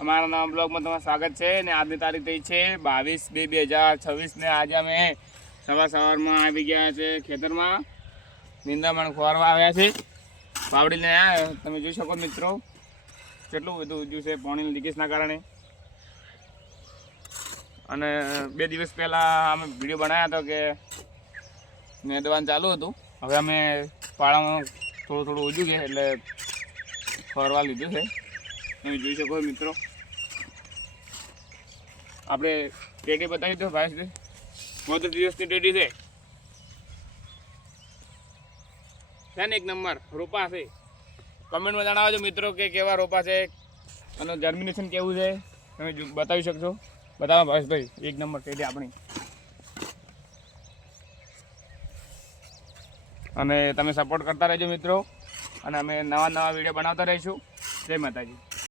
અમારા નવા બ્લોગમાં તમારું સ્વાગત છે ને આજની તારીખ થઈ છે 22/2/2026 ને આજે અમે સવારમાં આવી ગયા છે ખેતરમાં નિંદામણ ખોરવા આવ્યા છે પાવડીને આવ્યા તમે જોઈ શકો મિત્રો કેટલું બધું ઉજ્યું છે પાણીની લીકેજના કારણે અને 2 દિવસ પહેલાં અમે વિડીયો બનાવ્યા હતો કે મેદવાન ચાલુ હતું હવે અમે પાળામાં થોડું ઉજ્યું છે એટલે ફરવા લીધું છે તમે જોઈ શકો મિત્રો આપણે ટેટી બતાવી દો ભાઈ 32 દિવસની ટેટી છે ને એક નંબર રોપા છે કમેન્ટમાં જણાવજો મિત્રો કે કેવા રોપા છે અને જર્મિનેશન કેવું છે તમે બતાવી શકશો બતાવો ભાઈ એક નંબર ટેટી આપણી અને તમે સપોર્ટ કરતા રહેજો મિત્રો અને અમે નવા વિડીયો બનાવતા રહીશું જય માતાજી।